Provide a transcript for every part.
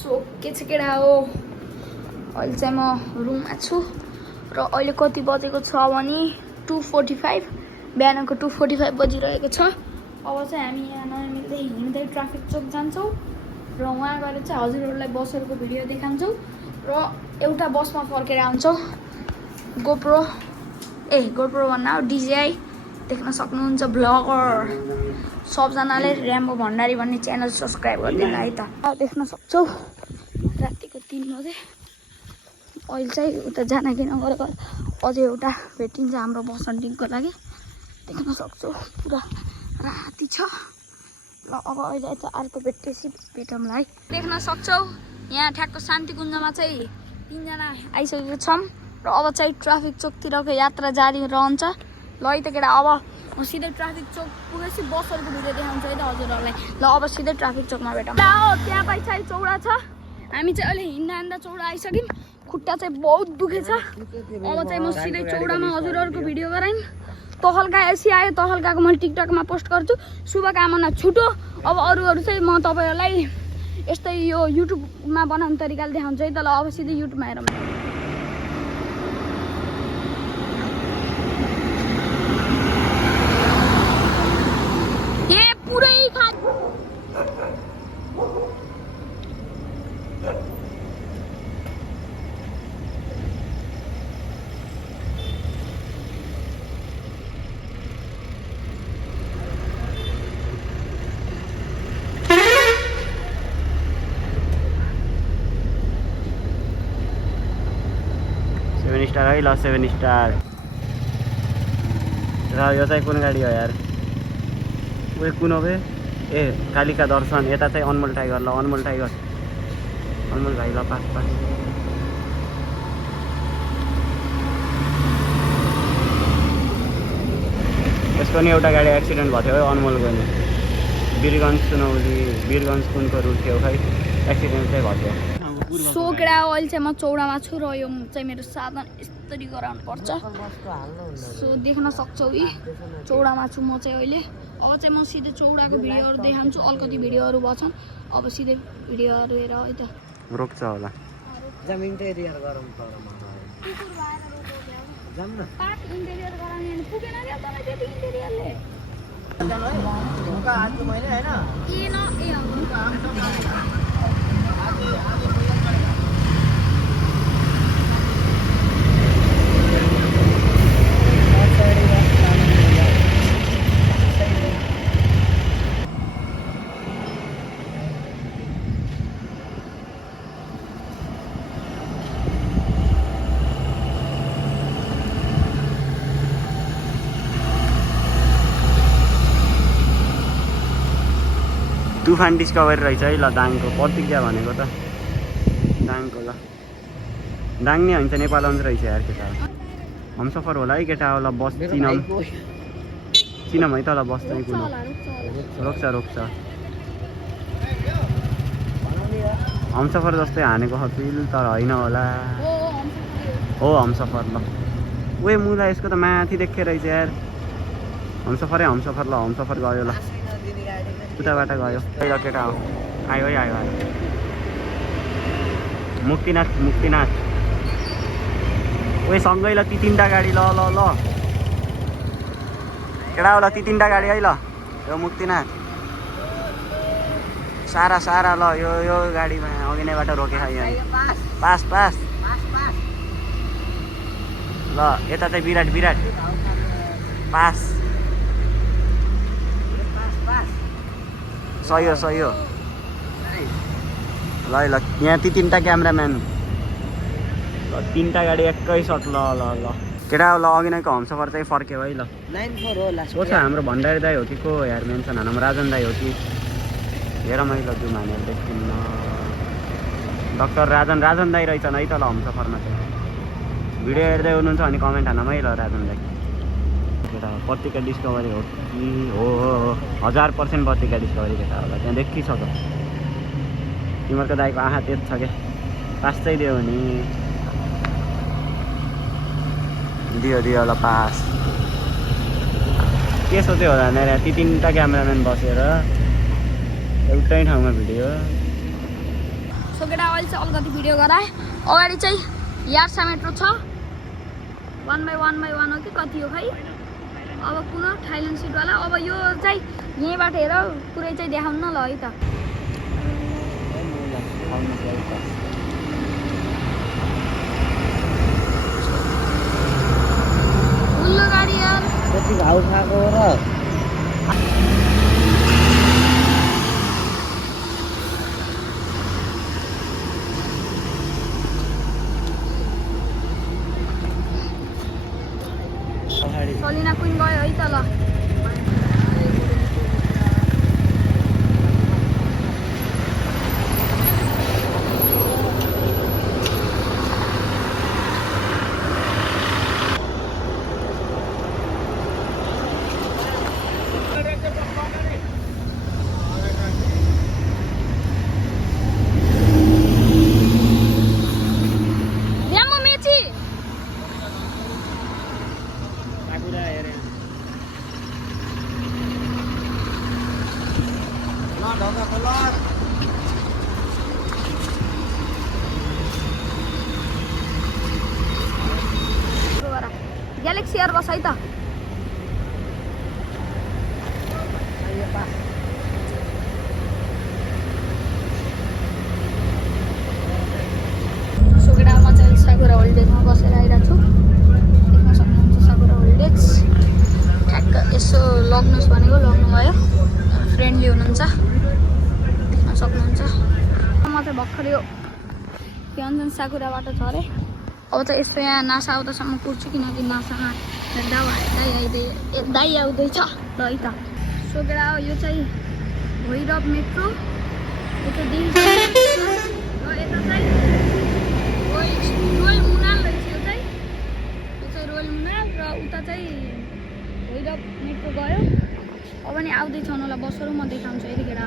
So के छ केटा हो अहिले चाहिँ म रुममा छु र अहिले कति बजेको छ भने 2:45 बिहानको 2:45 बजिरहेको छ। अब चाहिँ हामी यहाँ नमिल्दै हिँड्दै ट्राफिक चोक जान्छौँ र वहाँ गएर चाहिँ हजुरहरूलाई बसहरूको भिडियो देखाउँछौँ र एउटा बसमा फर्केर आउँछौँ। गोप्रो भन्दा डिजिआई देख्न सक्नुहुन्छ। ब्लगर सबजनाले र्याम्बो भण्डारी भन्ने च्यानल सब्सक्राइब गरिदिनु है त। देख्न सक्छौ रातिको 3 बजे। अहिले चाहिँ उता जान कि नगरेको अझै एउटा भेटिन्छ हाम्रो बस हन्टिङको लागि। देख्न सक्छौ पुरा राति छ। ल अब अहिले चाहिँ अर्को भेटेपछि भेटौँला है। देख्न सक्छौ यहाँ ठ्याक्क शान्ति कुञ्जमा चाहिँ 3 जना आइसकेको छौँ र अब चाहिँ ट्राफिक चोकतिरको यात्रा जारी रहन्छ। ल है त केटा अब म सिधै ट्राफिक चोक पुगेपछि बसहरूको भिडियो देखाउँछु है त हजुरहरूलाई। ल अब सिधै ट्राफिक चोकमा भेटौँ। त्यहाँ चाहिँ चौडा छ। हामी चाहिँ अहिले हिँड्दा चौडा आइसक्यौँ। खुट्टा चाहिँ बहुत दुखेछ। अब चाहिँ म सिधै चौडामा हजुरहरूको भिडियो गराइन्। तहल्का एसी आयो। तहल्काको मैले टिकटकमा पोस्ट गर्छु। शुभकामना छुटो। अब अरू चाहिँ म तपाईँहरूलाई यस्तै यो युट्युबमा बनाउने तरिकाले देखाउँछु है त। ल अब सिधै युट्युबमा हेरौँ। स्टार है। ल 7 स्टार र यो चाहिँ कुन गाडी हो यार? उयो कुन हो बे? ए कालिका दर्शन। यता चाहिँ अनमोल टाइगर। ल अनमोल टाइगर अनमोल भाइ। ल पास यसको नि एउटा गाडी एक्सिडेन्ट भएको थियो अनमोलको नि। वीरगञ्ज सुनौली वीरगञ्ज कुनको रुट थियो खै एक्सिडेन्ट चाहिँ भएको थियो। सो केटा अहिले चाहिँ म चौडामा छु र यो चाहिँ मेरो साधन यस्तरी गराउनु पर्छ। सो देख्न सक्छौ यी चौडामा छु म चाहिँ अहिले। अब चाहिँ म सिधै चौडाको भिडियोहरू देखाउँछु। अलिकति भिडियोहरू भछन्। अब सिधै भिडियोहरू हेर है त। रोक्छ होला। जमिन त एरियर गरौँ पर्छ जाम न। पार्ट इन्टेरियर गराउने अनि पुगेन रे तपाईँ त्यति इन्टेरियरले। ढोका हाल्छु मैले हैन। ए न ए तुफान डिस्कभरी रहेछ है। ल दाङको प्रतिज्ञा भनेको त दाङको। ल दाङ नै हुन्छ नेपाल आउँछ रहेछ यार केटा। हमसफर होला है केटा। ल बस चिनम है त। ल बस चाहिँ कुन रोक्छ हमसफर जस्तै हानेको फिल तर होइन होला। हो हमसफर। ल उयो मुला यसको त माथि देख्यो रहेछ यार। हमसफर। ल हमसफर गयो। ल उताबाट गयो। ल केटा हो आयो है आयो। मुक्तिनाथ उयो सँगै। ल ती 3टा गाडी। ल केटा हो। ल ती 3टा गाडी है। ल यो मुक्तिनाथ सारा। ल यो गाडीमा अघि नैबाट रोके यहाँ पास। ल यता चाहिँ विराट पास। सही हो। ल यहाँ ती 3टा क्यामेराम्यान। ल 3टा गाडी एकै सट। ल केटा हो। ल अघि नैको हमसफर चाहिँ फर्क्यो है। ल 94 हो लास्ट। को छ हाम्रो भण्डारी दाई हो कि को यार मेन्सन हानमा राजन दाई हो कि? हेर मैले जुम हानेर देखिन्न। डक्टर राजन दाई रहेछन् है त। ल हमसफरमा चाहिँ भिडियो हेर्दै हुनुहुन्छ भने कमेन्ट हानमा है। ल राजन दाई केटा पत्रिका डिस्कभरी हो कि? हो 1000% पत्रिका डिस्कभरी केटा होला। त्यहाँ देखिसक्यो तिमीहरूको दाईको आँखा तेज छ क्या। पास चाहिँ दियो भने दियो। ल पास। के सोच्यो होला भने ती 3टा क्यामेराम्यान बसेर एउटै ठाउँमा भिडियो। सो केटा अहिले चाहिँ अलिकति भिडियो गराएँ अगाडि चाहिँ यार्सा मेट्रो छ 1 बाई 1 हो कि कति हो खै अब कुन थाइल्यान्ड सिटवाला अब यो चाहिँ यहीँबाट हेर पुरै चाहिँ देखाउनु न ल है त ठुलो गाडी यार कति घाउ खाएको र सलिना क्विन गयो है त ल यामो मेची ग्यालेक्सी एयर बस है त सोकेटामा चाहिँ साकुरा होल्डेजमा बसेर आइरहेको छु देख्न सक्नुहुन्छ साकुरा होल्डेज ठ्याक्क यसो लग्नुहोस् भनेको लग्नु भयो फ्रेन्डली हुनुहुन्छ देख्न सक्नुहुन्छ म चाहिँ भर्खर यो क्यान्जन साकुराबाट झरेँ अब चाहिँ यस्तो यहाँ नासा आउँदासम्म कुर्छु किनकि नासामा दाइ आउँदैछ ल है त सोकेडा यो चाहिँ भैरव मेट्रो यो चाहिँ दिन्छ र यता चाहिँ रोयल मुनाल रहेछ यो चाहिँ रोयल मुनाल र उता चाहिँ भैरव मेट्रो गयो अब नि आउँदैछ होला बसहरू म देखाउँछु यतिखेर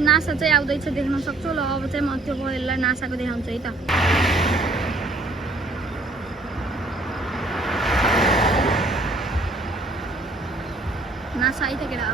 नासा चाहिँ आउँदैछ देख्न सक्छु ल अब चाहिँ म त्यो यसलाई नासाको देखाउँछु है त नासा है त केटा